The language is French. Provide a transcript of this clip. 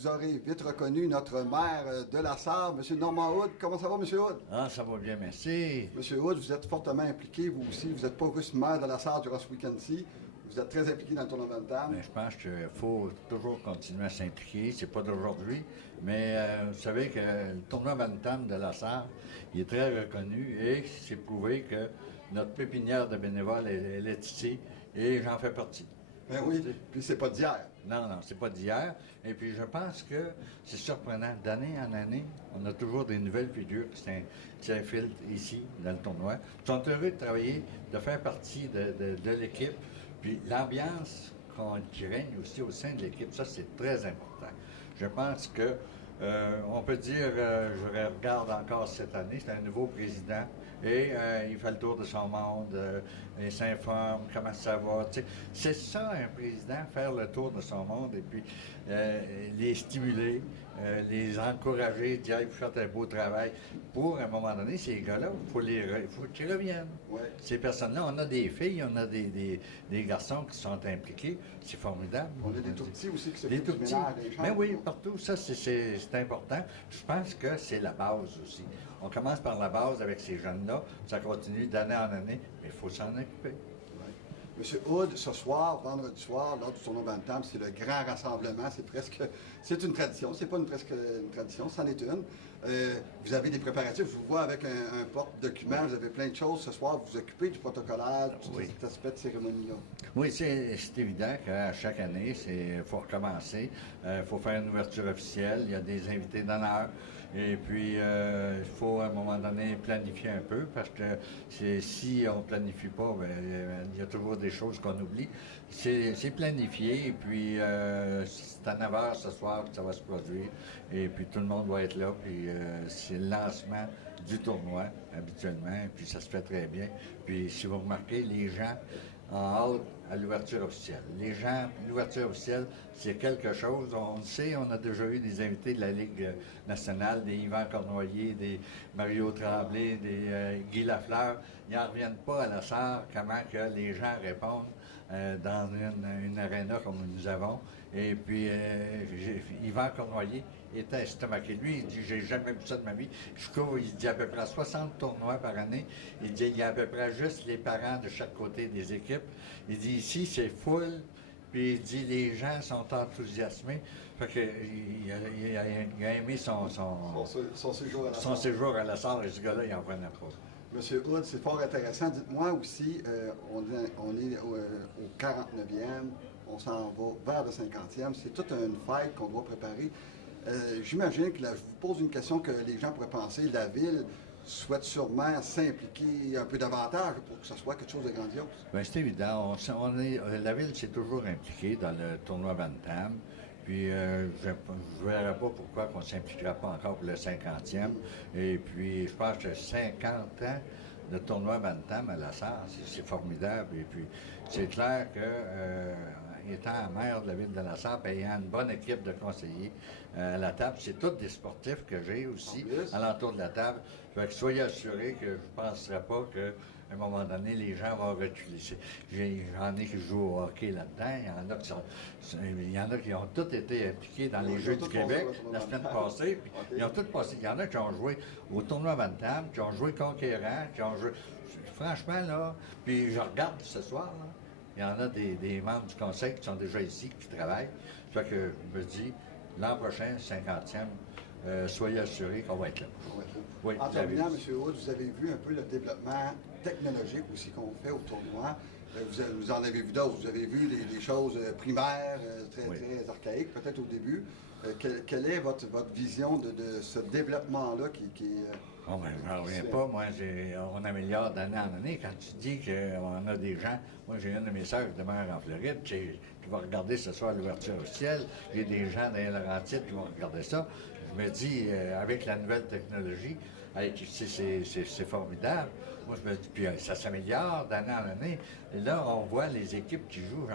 vous aurez vite reconnu notre maire de la Sarre, M. Normand Hood. Comment ça va, M. Hood? Ah, ça va bien, merci. M. Hood, vous êtes fortement impliqué, vous aussi. Vous n'êtes pas juste maire de la Sarre durant ce week-end-ci. Vous êtes très impliqué dans le tournoi Bantam. Je pense qu'il faut toujours continuer à s'impliquer. C'est pas d'aujourd'hui, mais vous savez que le tournoi Bantam de la Sarre, il est très reconnu et c'est prouvé que notre pépinière de bénévoles est ici et j'en fais partie. Ben oui, puis c'est pas d'hier. Non, c'est pas d'hier. Et puis je pense que c'est surprenant. D'année en année, on a toujours des nouvelles figures qui s'infiltrent ici, dans le tournoi. Ils sont heureux de travailler, de faire partie de l'équipe. Puis l'ambiance qui règne aussi au sein de l'équipe, ça c'est très important. Je pense que on peut dire, je regarde encore cette année, c'est un nouveau président et il fait le tour de son monde, il s'informe, comment ça va. C'est ça un président, faire le tour de son monde et puis les stimuler, les encourager, dire vous faites un beau travail. Pour à un moment donné, ces gars-là, il faut qu'ils reviennent. Ouais. Ces personnes-là, on a des filles, on a des garçons qui sont impliqués, c'est formidable. On a des tout-petits aussi qui se Des font du tout-petits. ménage, des chambres. Mais oui, partout, ça c'est important. Je pense que c'est la base aussi. On commence par la base avec ces jeunes-là, ça continue d'année en année, mais il faut s'en occuper. Monsieur Hood, ce soir, vendredi soir, lors du tournoi Bantam, c'est le grand rassemblement. C'est une tradition. C'est pas presque une tradition, c'en est une. Vous avez des préparatifs. Je vous vois avec un porte-document. Vous avez plein de choses. Ce soir, vous vous occupez du protocolaire, tout cet aspect de cérémonie-là. Oui, c'est évident qu'à chaque année, il faut recommencer. Il faut faire une ouverture officielle. Il y a des invités d'honneur. Et puis, il faut à un moment donné planifier un peu parce que si on planifie pas, il y a toujours des choses qu'on oublie. C'est planifié et puis c'est à 9h ce soir que ça va se produire et puis tout le monde va être là puis c'est le lancement du tournoi habituellement et puis ça se fait très bien. Puis si vous remarquez, les gens en hâte à l'ouverture officielle. Les gens, l'ouverture officielle, c'est quelque chose, on le sait, on a déjà eu des invités de la Ligue nationale, des Yvan Cornoyer, des Mario Tremblay, des Guy Lafleur, ils n'en reviennent pas à la Sarre, comment que les gens répondent dans une aréna comme nous avons. Et puis, Yvan Cornoyer était estomaqué. Lui, il dit, j'ai jamais vu ça de ma vie. Je cours, il dit à peu près 60 tournois par année. Il dit, il y a à peu près juste les parents de chaque côté des équipes. Il dit, ici, c'est full. Puis il dit, les gens sont enthousiasmés. Fait que, il a aimé son séjour à la Sarre. Et ce gars-là, il en prenait pas. Monsieur Hood, c'est fort intéressant. Dites-moi aussi, on est au 49e, on s'en va vers le 50e. C'est toute une fête qu'on doit préparer. J'imagine que là, je vous pose une question que les gens pourraient penser. La ville souhaite sûrement s'impliquer un peu davantage pour que ce soit quelque chose de grandiose. Bien, c'est évident. La ville s'est toujours impliquée dans le tournoi Bantam. Puis, je ne verrais pas pourquoi on ne s'impliquera pas encore pour le 50e. Et puis, je pense que 50 ans de tournoi Bantam à la Sarre, c'est formidable. Et puis, c'est clair que, étant maire de la ville de la Sarre, ayant une bonne équipe de conseillers à la table, c'est tous des sportifs que j'ai aussi alentour de la table. Fait que soyez assurés que je ne penserai pas qu'à un moment donné, les gens vont reculer. J'en ai qui jouent au hockey là-dedans. Il y en a qui ont tous été impliqués dans les Jeux du Québec la semaine passée. Puis ils ont tous passé. Il y en a qui ont joué au tournoi Bantam, qui ont joué Conquérant, qui ont joué. Franchement, là, puis je regarde ce soir, là. Il y en a des membres du conseil qui sont déjà ici, qui travaillent. Ça fait que je me dis, l'an prochain, 50e, soyez assurés qu'on va être là. Oui, en terminant, M. Hood, vous avez vu un peu le développement technologique aussi qu'on fait au tournoi. Vous en avez vu d'autres. Vous avez vu des choses primaires, très archaïques, peut-être au début. Quelle est votre vision de ce développement-là qui est... Oh, ben, je n'en reviens pas. Moi, on améliore d'année en année. Quand tu dis qu'on a des gens... Moi, j'ai une de mes sœurs qui demeure en Floride, qui va regarder ce soir l'ouverture officielle. J'ai des gens dans les Laurentides qui vont regarder ça. Je me dis, avec la nouvelle technologie, c'est formidable. Moi, je me dis, puis ça s'améliore d'année en année. Et là, on voit les équipes qui jouent.